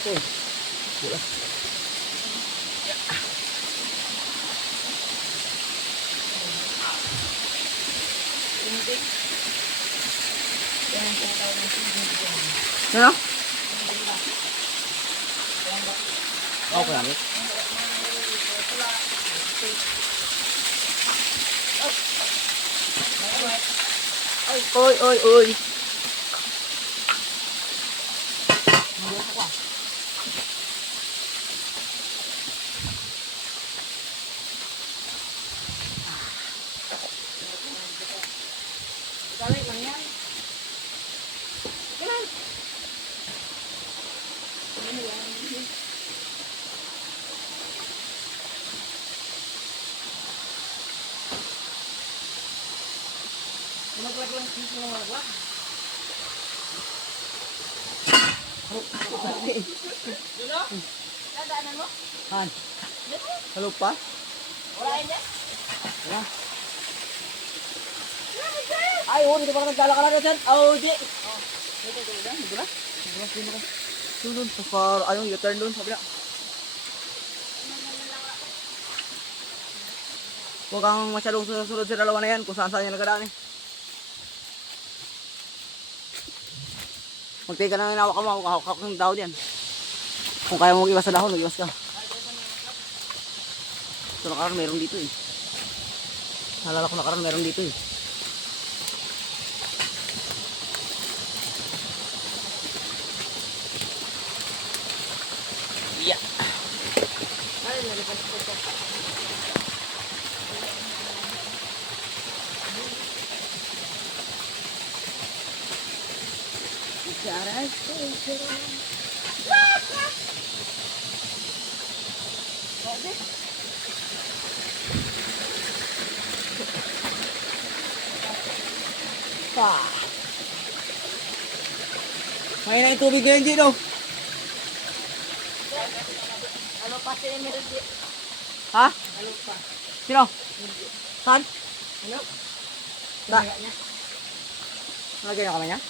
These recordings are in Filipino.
Okay. Wala. Ano? Okay lang. Ôi ôi ôi. Balik lang yan. Ganun. Malaglag lang dito ng malaglag. Dulo? Dadaanan mo? Han. Halo pa? Wala yun dyan? Wala. Ay, dito pa ka naglalakalaga dyan. Oh, di. Dito dyan. Dito na. Doon. Sa far, ayong U-turn doon. Sabi na. Huwag kang masyadong sunod sa dalawa na yan kung saan niya nagadaan eh. Magtay ka na ng hawak ka mo, hawak ng tao diyan. Kung kaya mo mag-iwas sa dahon, mag-iwas ka. Ito nakaraan meron dito eh. Nalala ko nakaraan meron dito eh. Yeah. May na yung tubig ngayon dito. Ano pa sila meron dito? Ha? Ano pa? Sino? Saan? Ano? Da. Niya? Nalagay na kami niya?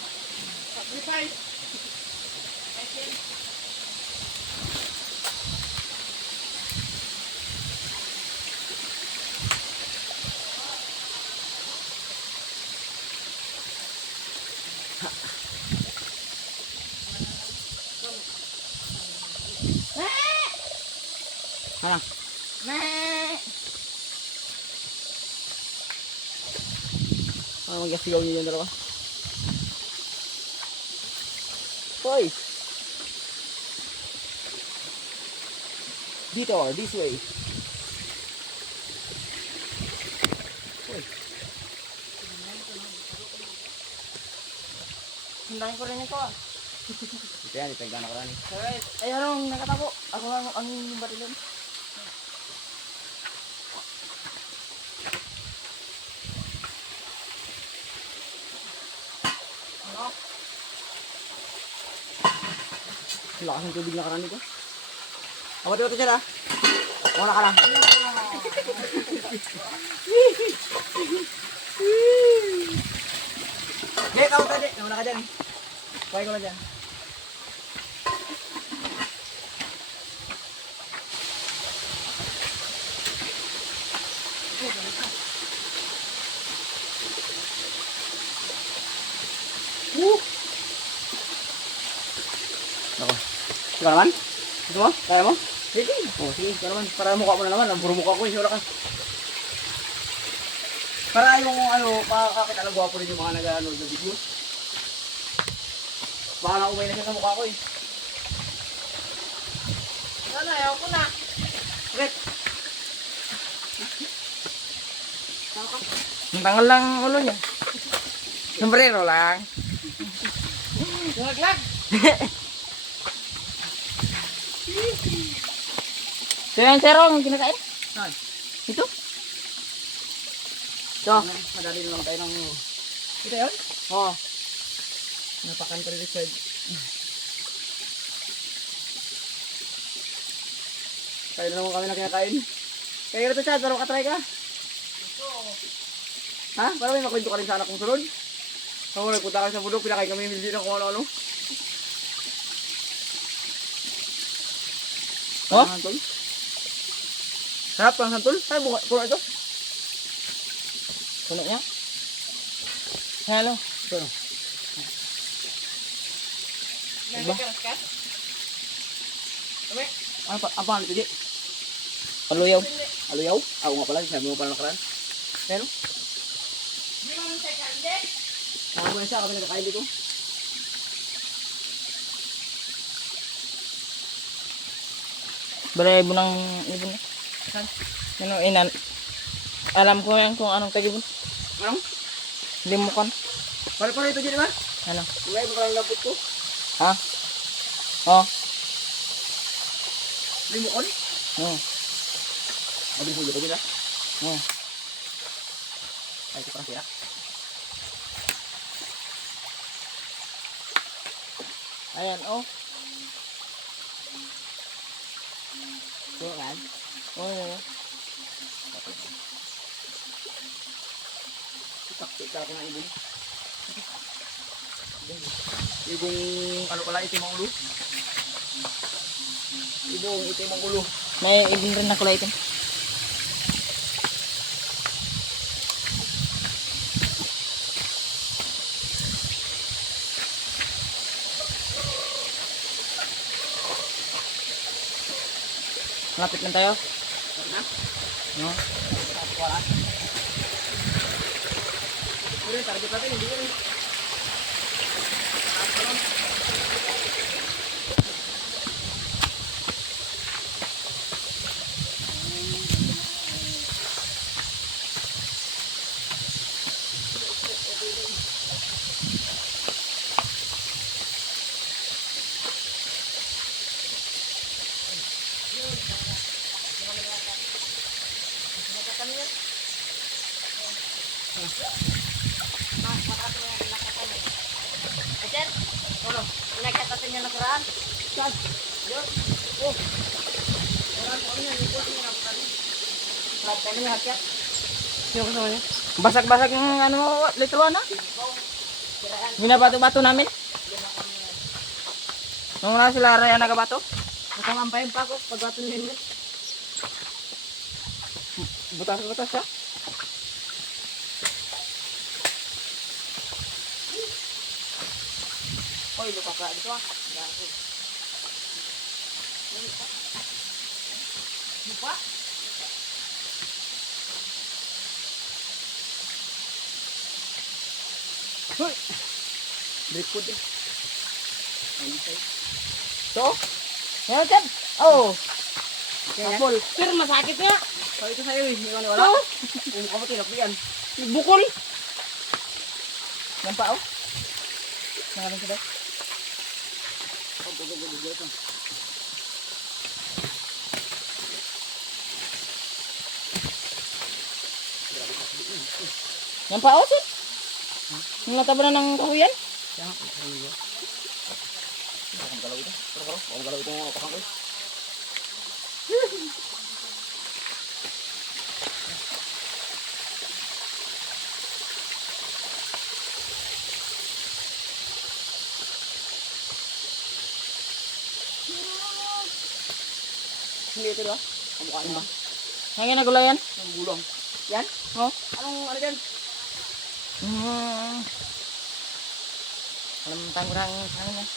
Sacrifice! Ano? Ano mag-yasigaw niyo yung dalawa? Hoy! Dito or this way? Hoy! Hindahin ko rin ito ah. Ito yan, ipagdana ko rin. Ay, anong nakatapo? Ako ang batilon. Ano? Lakas ng tubig na karani ko. Awat-awat siya na. Wala ka lang. Dek, ako tadi. Nawala ka dyan eh. Kuhay ko lang dyan. Ako. Ikaw naman? Gusto mo? Kaya mo? Sige. Oh, sige. Ikaw naman. Para mukha mo na naman. Ang puro mukha ko eh. Wala ka. Para yung makakakita na gwapo rin yung mga nag-ano ng video. Baka na umay na siya sa mukha ko eh. Ano, ayaw ko na. Bakit? Ang tangal lang ang ulo niya. Sombrero lang. Laglag. Ito yung terong kinakain? Saan? Ito? Ito. Madali na lang tayo ng... Ito yun? Oo. Napaka-country Richard. Tayo na naman kami na kinakain. Kaya ito siya, pero makatry ka. Ha? Para may makwento ka rin sana kung sunod. Kung nagpunta kami sa bundok, pinakain kami hindi na kung ano-ano. Oh? Parang tol. Sarap ang santol. Ay, bunga. Puno ito. Puno niya. Hello. Pero, Diba? ang pangalan ito, di? Paluyaw. Aluyaw? Oo nga pala, sabi mo pala nakaraan. Pero, saka mo yan siya, kami nagkakain dito. Balay mo ng ibon. Ano, inan. Alam ko yan kung anong tagibon. Anong? Limukan. Pare-pare ito, di ba? Ano? Wala, iba pala lapot ko. Ha? Oh. Limukon? Oh. Mabilis mo dito, di ba? Oh. Ay, ito parang sira. Ayan, oh. So, yan. Oh. Itak ko na ibon. Ibong, ano pala, itim ang ulo. Ibong, itim ang ulo. May ibon rin na kulay itim. Malapit na tayo. Na? No? Wala. Pero yung target natin, hindi yun. Ayan, ano, nagkatatin niya nakaraan. Saan? Yun. Oh. Wala ko ano yan, yung pulso niya naman. Lahat kami hakat. Sino kasama niya? Basag-basag yung ano, litruan ha? Binabato-bato namin. Nung wala sila Raya nagabato. Nakamampayin pa ako, pagbato niya yun. Butas-butas siya. Oy, lupa ka dito ah. Lupa? Hoy! Break ko din. Ano sa'yo? So? Yan, Chad. Oh. Kaya yan? Apol. Pero masakit nga. So, ito sa'yo eh. Hindi wala. Oh. Umukha mo tinapian. Bukol. Yan pa, oh. Nangalan sila. Yan pa, oh, Chad. Yung nataba na ng kahuyan. Kaya nga, ang galaw ito. Pero, ang galaw ito mga kapakang ko. Hindi ito diba? Kamukha niya. Ngayon nagulaw yan. Ang gulong. Yan? Oh. Anong ano dyan? Alam tangurang ano yan.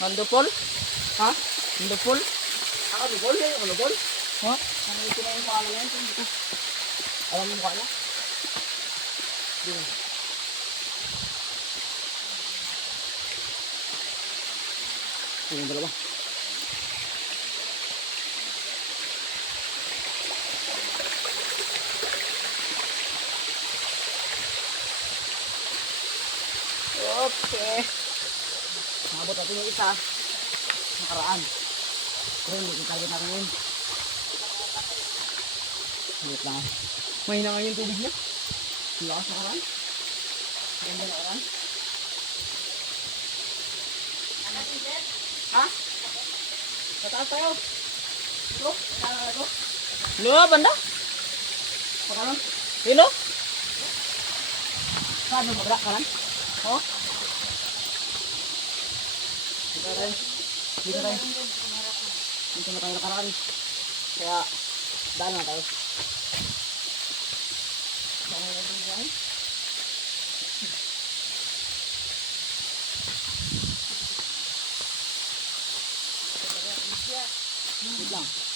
Handupol? Ha? Handupol? Ako, bol? Ano bol? Oh. Ano yung yung pangalan na yan? Alam mo mukha niya? Dito. Ito yung dalawa. Okay. Nakabot natin yung isa. Nakaraan. Pero hindi yung target natin yun. Wait lang. Mahina nga yung tubig niya. Ang lakas nakaraan. Ganda nakaraan. Ha? Tataas tayo. Ito? Tataas tayo. Lua, banda? Pakalan? Yun, oh. Saan yung magrak kanan? Oh. Dito na tayo. Dito na tayo. Dito na tayo nakaraan. Kaya, daan na tayo. Wait lang.